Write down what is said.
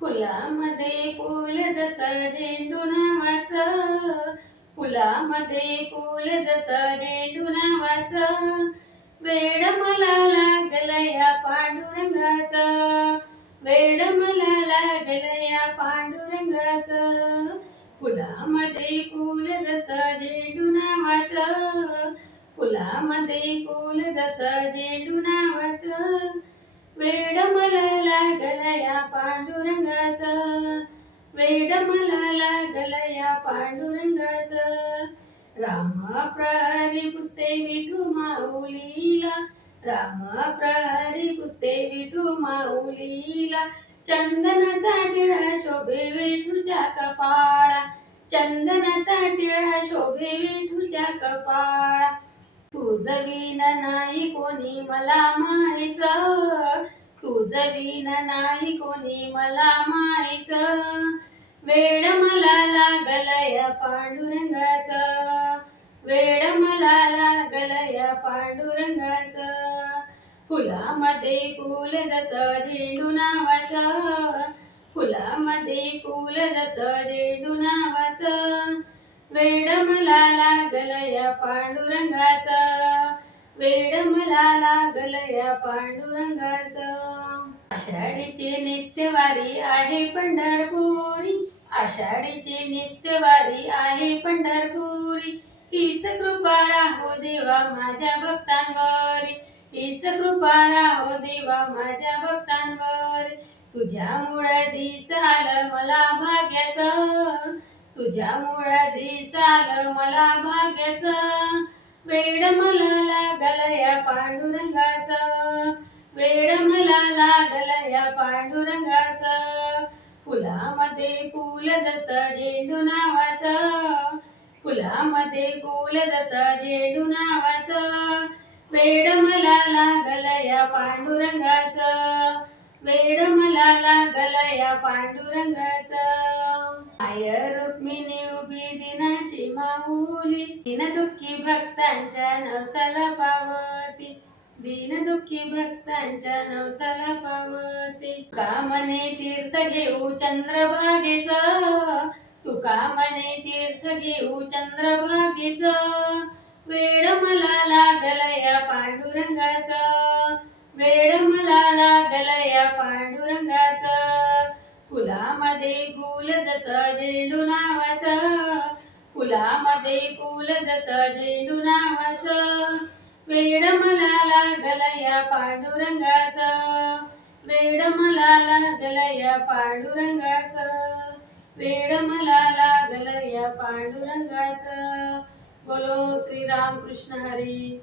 फुलामध्ये फुल जसं झेंडू नावाचं, फुलामध्ये फुल जसं झेंडू नावाचं, वेड मला लागलं या पांडुरंगाचं, वेड मला लागलं या पांडुरंगाचं. फुलामध्ये फुल जसं झेंडू नावाचं, फुलामध्ये फुल जसं झेंडू नावाचं, वेड मला लागलं या पांडुरंगाचं, वेड मला लागलं या पांडुरंगाचं. राम प्रहरी पुसते विठू माऊलीला, राम प्रहरी पुसते विठू माऊलीला, चंदनाचा टिळा शोभे विठूच्या कपाळा, चंदनाचा टिळा शोभे विठूच्या कपाळा. तुझं विण नाही कोणी मला मायचं, तुझं विण नाही कोणी मला मायचं, वेड मला लागलं या पांडुरंगाचं, वेड मला लागलं या पांडुरंगाचं. फुलामध्ये फुल जसं झेंडू नावाचं, फुलामध्ये फुल जसं झेंडू नावाचं, वेड मला लागलं या पांडुरंगाचं, वेड मला लागलं या पांडुरंगाचं. आषाढीची नित्यवारी आहे पंढरपुरी, आषाढीची नित्यवारी आहे पंढरपुरी, हीच कृपा राहो देवा माझ्या भक्तांवरी, हीच कृपा राहो देवा माझ्या भक्तांवरी. तुझ्यामुळं दिस आलं मला भाग्याचं, तुझ्यामुळं दिस आलं मला भाग्याचं, वेड मला लागलं या पांडुरंगाचं, वेड मला लागलं या पांडुरंगाचं. फुलामध्ये फुल जसं झेंडू नावाचं, फुलामध्ये फुल जसं झेंडू नावाचं, वेड मला लागलं या पांडुरंगाचं, वेड मला लागलं या पांडुरंगाचं. आय रुक्मिणी उभी दिनाची माऊली, दीनदुःखी भक्तांच्या नवसाला पावती, दीनदुःखी भक्तांच्या नवसाला पावती. तुका म्हणे तीर्थ घेऊ चंद्रभागेचं, तुका म्हणे तीर्थ घेऊ चंद्रभागेचं, वेड मला लागलं या पांडुरंगाचं, वेड मला लागलं या पांडुरंगाचं. फुलामध्ये फुल जसं झेंडू नावाचं, फुलामध्ये फुल जसं झेंडू नावाचं, वेड मला लागलं या पांडुरंगाचं, वेड मला लागलं या पांडुरंगाचं, वेड मला लागलं या पांडुरंगाचं. बोलो श्री राम कृष्ण हरी.